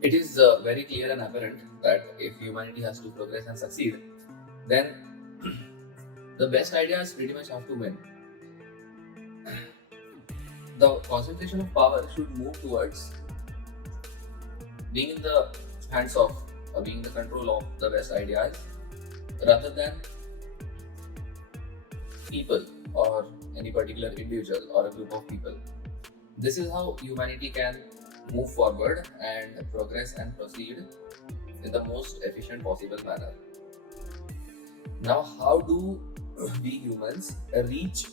It is very clear and apparent that if humanity has to progress and succeed, then the best ideas pretty much have to win. The concentration of power should move towards being in the hands of or being in the control of the best ideas rather than people or any particular individual or a group of people. This is how humanity can move forward and progress and proceed in the most efficient possible manner. Now, how do we humans reach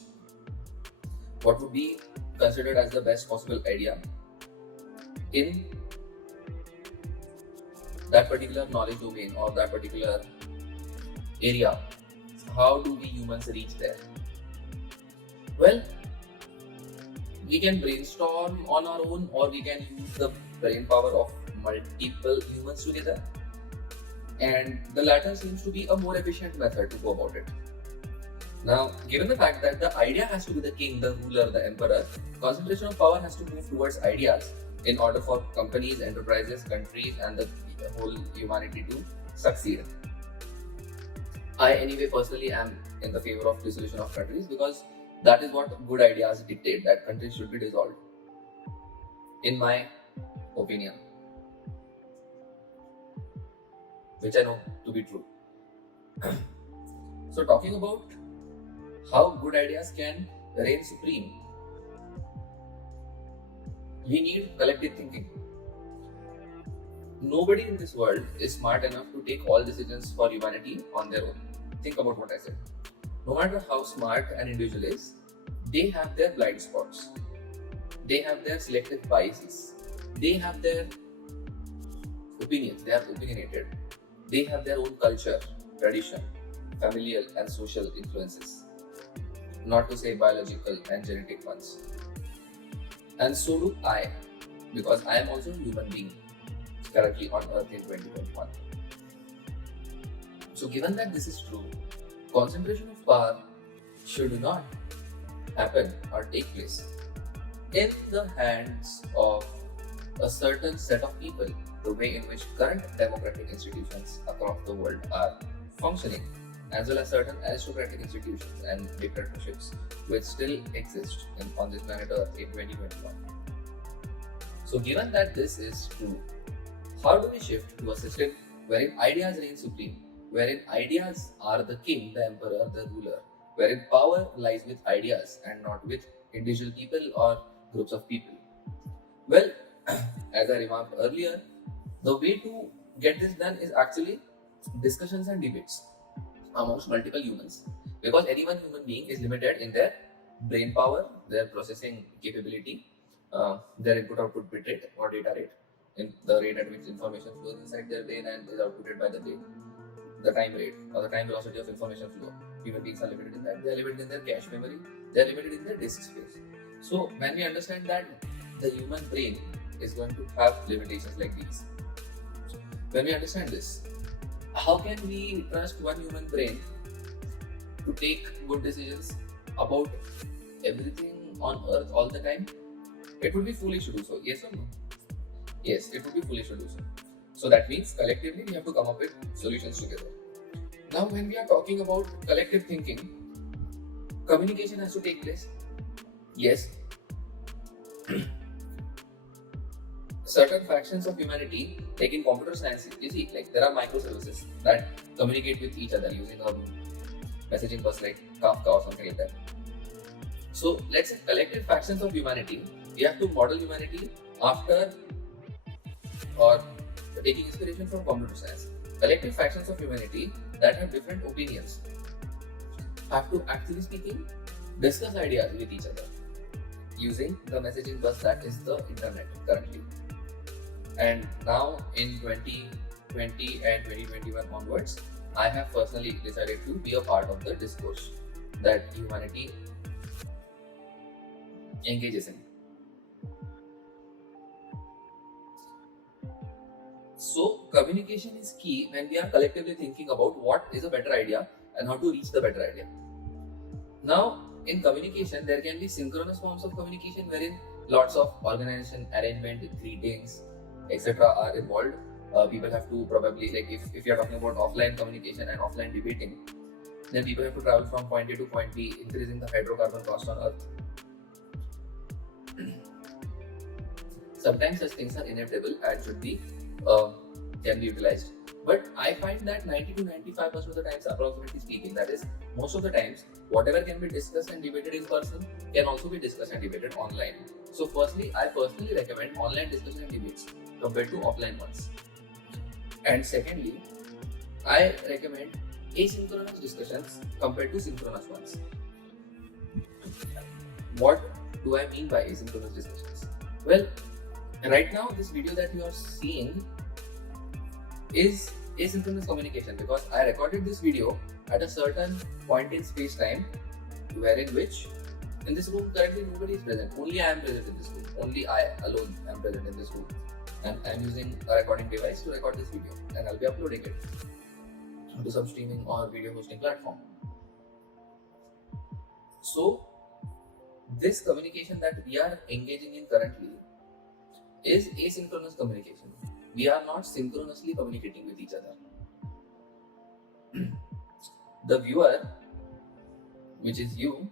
what would be considered as the best possible idea in that particular knowledge domain or that particular area? How do we humans reach there? Well, we can brainstorm on our own or we can use the brain power of multiple humans together, and the latter seems to be a more efficient method to go about it. Now, given the fact that the idea has to be the king, the ruler, the emperor, concentration of power has to move towards ideas in order for companies, enterprises, countries, and the whole humanity to succeed. I, anyway, personally am in the favor of dissolution of countries because that is what good ideas dictate, that countries should be dissolved, in my opinion, which I know to be true. So, talking about how good ideas can reign supreme, we need collective thinking. Nobody in this world is smart enough to take all decisions for humanity on their own. Think about what I said. No matter how smart an individual is, they have their blind spots, they have their selective biases, they have their opinions, they are opinionated, they have their own culture, tradition, familial and social influences, not to say biological and genetic ones. And so do I, because I am also a human being currently on Earth in 2021. So, given that this is true, concentration of power should not happen or take place in the hands of a certain set of people, the way in which current democratic institutions across the world are functioning, as well as certain aristocratic institutions and dictatorships which still exist on this planet Earth in 2021. So, given that this is true, how do we shift to a system wherein ideas reign supreme, wherein ideas are the king, the emperor, the ruler, wherein power lies with ideas and not with individual people or groups of people? Well, as I remarked earlier, the way to get this done is actually discussions and debates amongst multiple humans, because any one human being is limited in their brain power, their processing capability, their input output bit rate or data rate, in the rate at which information flows inside their brain and is outputted by the brain, the time rate or the time velocity of information flow. Human beings are limited in that. They are limited in their cache memory. They are limited in their disk space. So when we understand that the human brain is going to have limitations like these, when we understand this, how can we trust one human brain to take good decisions about everything on Earth all the time? It would be foolish to do so. Yes or no? Yes, it would be foolish to do so. So that means collectively we have to come up with solutions together. Now, when we are talking about collective thinking, communication has to take place. Yes, certain factions of humanity, like in computer science, you see, like there are microservices that communicate with each other using a messaging bus like Kafka or something like that. So let's say collective factions of humanity, we have to model humanity after or taking inspiration from computer science. Collective factions of humanity that have different opinions have to, actually speaking, discuss ideas with each other using the messaging bus that is the internet currently. And now in 2020 and 2021 onwards, I have personally decided to be a part of the discourse that humanity engages in. So, communication is key when we are collectively thinking about what is a better idea and how to reach the better idea. Now, in communication, there can be synchronous forms of communication wherein lots of organization, arrangement, greetings, etc. are involved. People have to probably, like, if you're talking about offline communication and offline debating, then people have to travel from point A to point B, increasing the hydrocarbon cost on Earth. Sometimes such things are inevitable and should be can be utilized. But I find that 90 to 95% of the times, approximately speaking, that is, most of the times, whatever can be discussed and debated in person can also be discussed and debated online. So, firstly, I personally recommend online discussion and debates compared to offline ones. And secondly, I recommend asynchronous discussions compared to synchronous ones. What do I mean by asynchronous discussions? Well, right now, this video that you are seeing is asynchronous communication, because I recorded this video at a certain point in space time, wherein which in this room currently nobody is present. Only I am present in this room. Only I alone am present in this room. And I am using a recording device to record this video, and I'll be uploading it to some streaming or video hosting platform. So, this communication that we are engaging in currently is asynchronous communication. We are not synchronously communicating with each other. The viewer, which is you,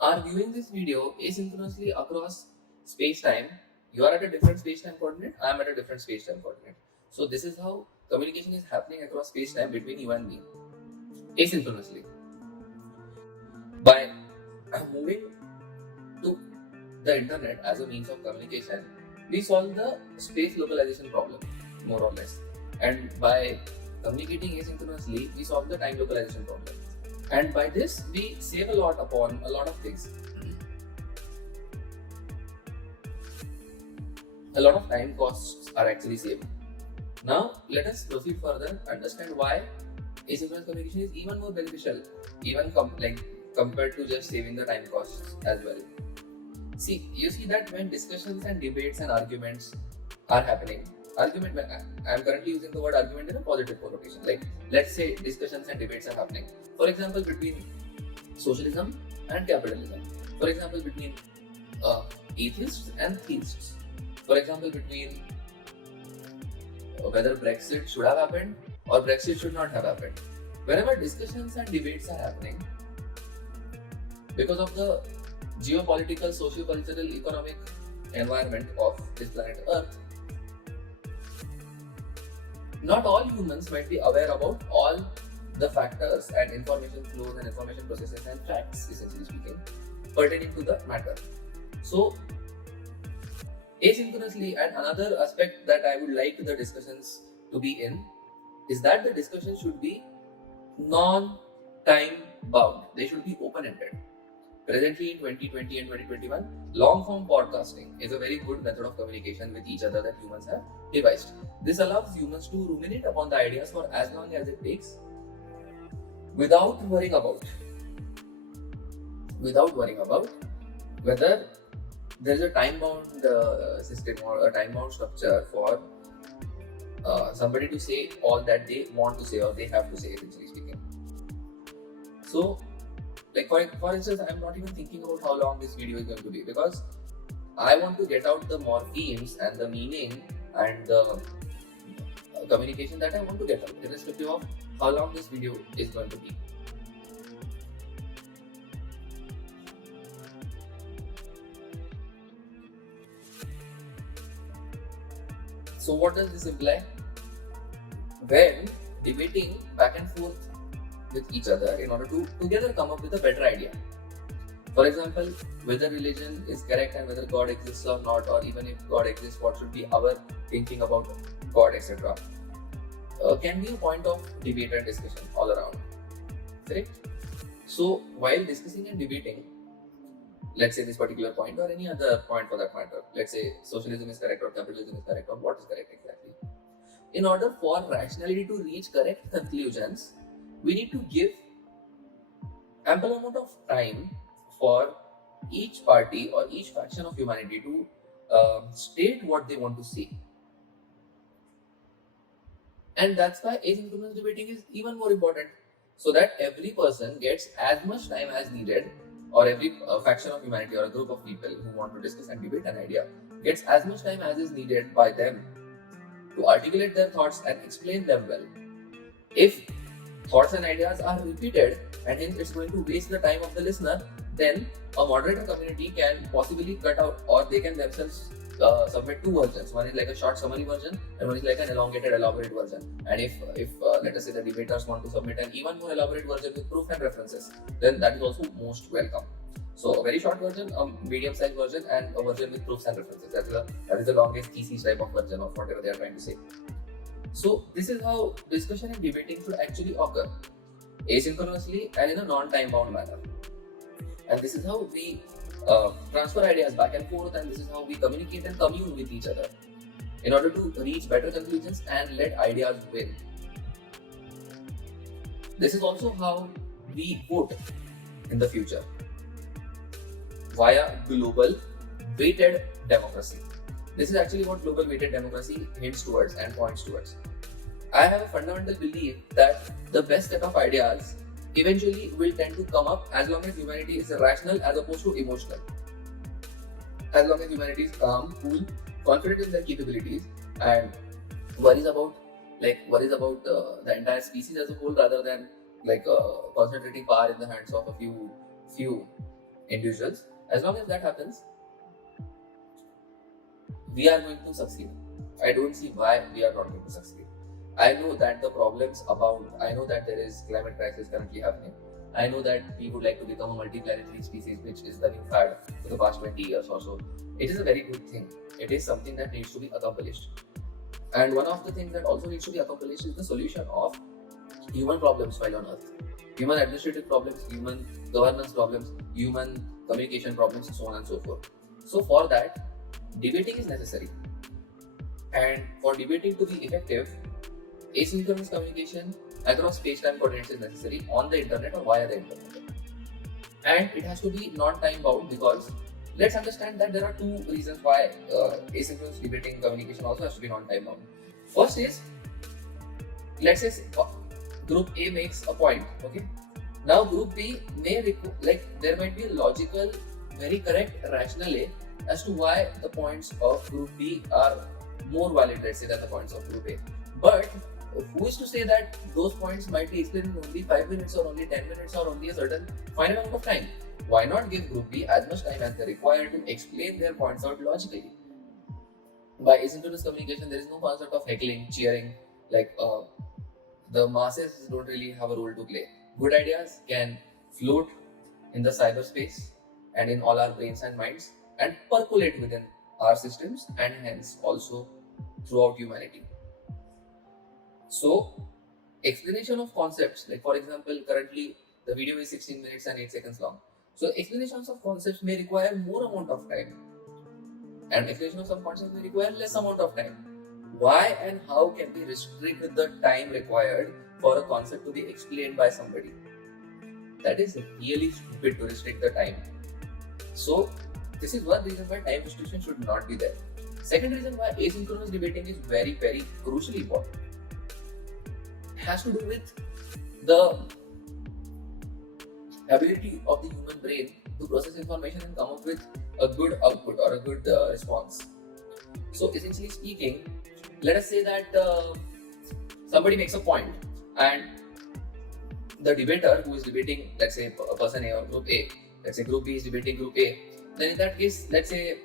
are viewing this video asynchronously across space-time. You are at a different space-time coordinate, I am at a different space-time coordinate. So this is how communication is happening across space-time between you and me, asynchronously. By moving to the internet as a means of communication, we solve the space localization problem, more or less. And by communicating asynchronously, we solve the time localization problem. And by this, we save a lot upon a lot of things. A lot of time costs are actually saved. Now, let us proceed further, understand why asynchronous communication is even more beneficial, even compared to just saving the time costs as well. See, you see that when discussions and debates and arguments are happening, I am currently using the word argument in a positive connotation. Like, let's say discussions and debates are happening. For example, between socialism and capitalism. For example, between atheists and theists. For example, between whether Brexit should have happened or Brexit should not have happened. Whenever discussions and debates are happening, because of the geopolitical, socio-cultural, economic environment of this planet Earth, not all humans might be aware about all the factors and information flows and information processes and facts, essentially speaking, pertaining to the matter. So, asynchronously, and another aspect that I would like the discussions to be in is that the discussion should be non-time bound. They should be open-ended. Presently in 2020 and 2021, long-form podcasting is a very good method of communication with each other that humans have devised. This allows humans to ruminate upon the ideas for as long as it takes without worrying about whether there is a time-bound system or a time-bound structure for somebody to say all that they want to say or they have to say, essentially speaking. So, like for instance, I am not even thinking about how long this video is going to be, because I want to get out the morphemes and the meaning and the communication that I want to get out, irrespective of how long this video is going to be. So what does this imply? When debating back and forth with each other in order to together come up with a better idea. For example, whether religion is correct and whether God exists or not, or even if God exists, what should be our thinking about God, etc. Can be a point of debate and discussion all around. Correct? So while discussing and debating, let's say this particular point or any other point for that matter, let's say socialism is correct or capitalism is correct or what is correct exactly. In order for rationality to reach correct conclusions, we need to give ample amount of time for each party or each faction of humanity to state what they want to say. And that's why asynchronous debating is even more important, so that every person gets as much time as needed, or every faction of humanity or a group of people who want to discuss and debate an idea gets as much time as is needed by them to articulate their thoughts and explain them well. If thoughts and ideas are repeated and hence it's going to waste the time of the listener, then a moderator community can possibly cut out, or they can themselves submit two versions. One is like a short summary version and one is like an elongated elaborate version. And if let us say the debaters want to submit an even more elaborate version with proof and references, then that is also most welcome. So a very short version, a medium sized version, and a version with proofs and references. That is the longest thesis type of version of whatever they are trying to say. So this is how discussion and debating should actually occur, asynchronously and in a non-time bound manner. And this is how we transfer ideas back and forth, and this is how we communicate and commune with each other in order to reach better conclusions and let ideas win. This is also how we vote in the future, via global weighted democracy. This is actually what global weighted democracy hints towards and points towards. I have a fundamental belief that the best set of ideas eventually will tend to come up as long as humanity is rational as opposed to emotional. As long as humanity is calm, cool, confident in their capabilities, and worries about the entire species as a whole, rather than concentrating power in the hands of a few individuals. As long as that happens, we are going to succeed. I don't see why we are not going to succeed. I know that the problems abound. I know that there is climate crisis currently happening. I know that we would like to become a multiplanetary species, which is the new fad for the past 20 years or so. It is a very good thing. It is something that needs to be accomplished. And one of the things that also needs to be accomplished is the solution of human problems while on Earth. Human administrative problems, human governance problems, human communication problems, so on and so forth. So for that, debating is necessary. And for debating to be effective, asynchronous communication across space-time coordinates is necessary on the internet or via the internet. And it has to be non-time bound, because let's understand that there are two reasons why asynchronous debating communication also has to be non-time bound. First is, let's say group A makes a point, okay? Now group B may there might be a logical, very correct rationale as to why the points of group B are more valid, let's say, than the points of group A. But who is to say that those points might be explained in only 5 minutes or only 10 minutes or only a certain finite amount of time? Why not give group B as much time as they require to explain their points out logically? By asynchronous communication, there is no concept of heckling, cheering, the masses don't really have a role to play. Good ideas can float in the cyberspace and in all our brains and minds and percolate within our systems and hence also throughout humanity. So, explanation of concepts, like for example, currently the video is 16 minutes and 8 seconds long. So, explanations of concepts may require more amount of time, and explanation of some concepts may require less amount of time. Why and how can we restrict the time required for a concept to be explained by somebody? That is really stupid to restrict the time. So, this is one reason why time restriction should not be there. Second reason why asynchronous debating is very, very crucially important. It has to do with the ability of the human brain to process information and come up with a good output or a good response. So essentially speaking, let us say that somebody makes a point and the debater who is debating, let's say a person A or group A, let's say group B is debating group A, then in that case, let's say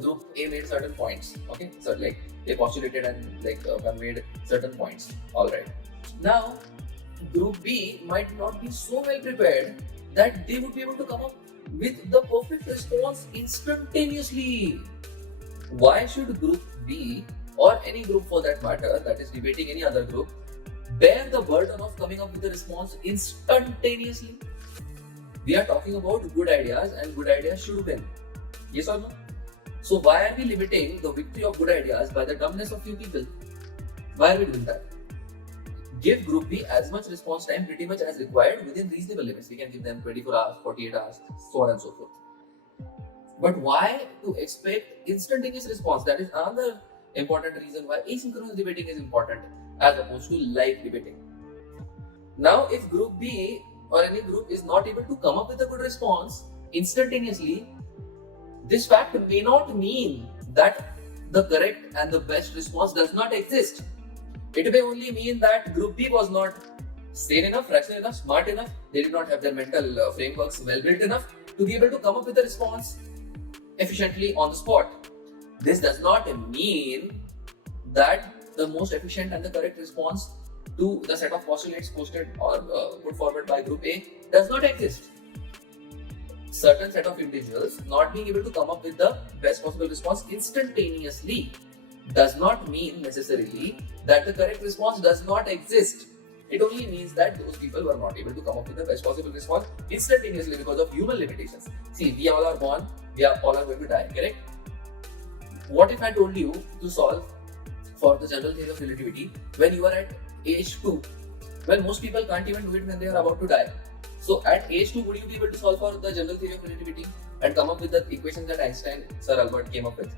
group A made certain points, okay? So they postulated and conveyed certain points, alright. Now, group B might not be so well prepared that they would be able to come up with the perfect response instantaneously. Why should group B, or any group for that matter that is debating any other group, bear the burden of coming up with a response instantaneously? We are talking about good ideas, and good ideas should win. Yes or no? So why are we limiting the victory of good ideas by the dumbness of few people? Why are we doing that? Give group B as much response time pretty much as required within reasonable limits. We can give them 24 hours, 48 hours, so on and so forth. But why to expect instantaneous response? That is another important reason why asynchronous debating is important as opposed to live debating. Now, if group B or any group is not able to come up with a good response instantaneously, this fact may not mean that the correct and the best response does not exist. It may only mean that group B was not sane enough, rational enough, smart enough. They did not have their mental frameworks well built enough to be able to come up with a response efficiently on the spot. This does not mean that the most efficient and the correct response to the set of postulates posted or put forward by group A does not exist. Certain set of individuals not being able to come up with the best possible response instantaneously does not mean necessarily that the correct response does not exist. It only means that those people were not able to come up with the best possible response instantaneously because of human limitations. See, we all are born, we are all are going to die, correct? What if I told you to solve for the general theory of relativity when you are at age 2? Well, most people can't even do it when they are about to die. So at age 2, would you be able to solve for the general theory of relativity and come up with the equations that Einstein, Sir Albert came up with?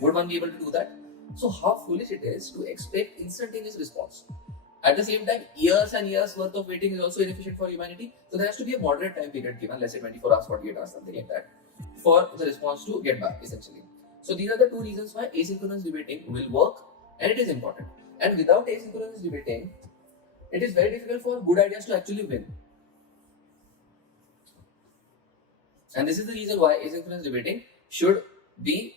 Would one be able to do that? So how foolish it is to expect instantaneous response. At the same time, years and years worth of waiting is also inefficient for humanity. So there has to be a moderate time period given, let's say 24 hours, 48 hours, something like that, for the response to get back, essentially. So these are the two reasons why asynchronous debating will work and it is important. And without asynchronous debating, it is very difficult for good ideas to actually win. And this is the reason why asynchronous debating should be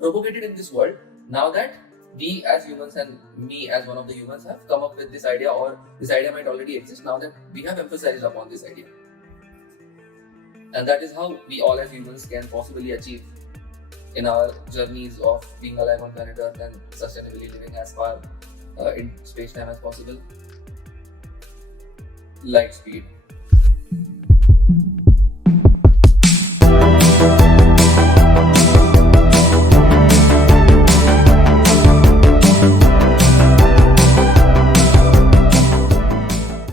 propagated in this world now that we as humans and me as one of the humans have come up with this idea, or this idea might already exist now that we have emphasized upon this idea. And that is how we all as humans can possibly achieve in our journeys of being alive on planet Earth and sustainably living as far in space-time as possible. Light speed.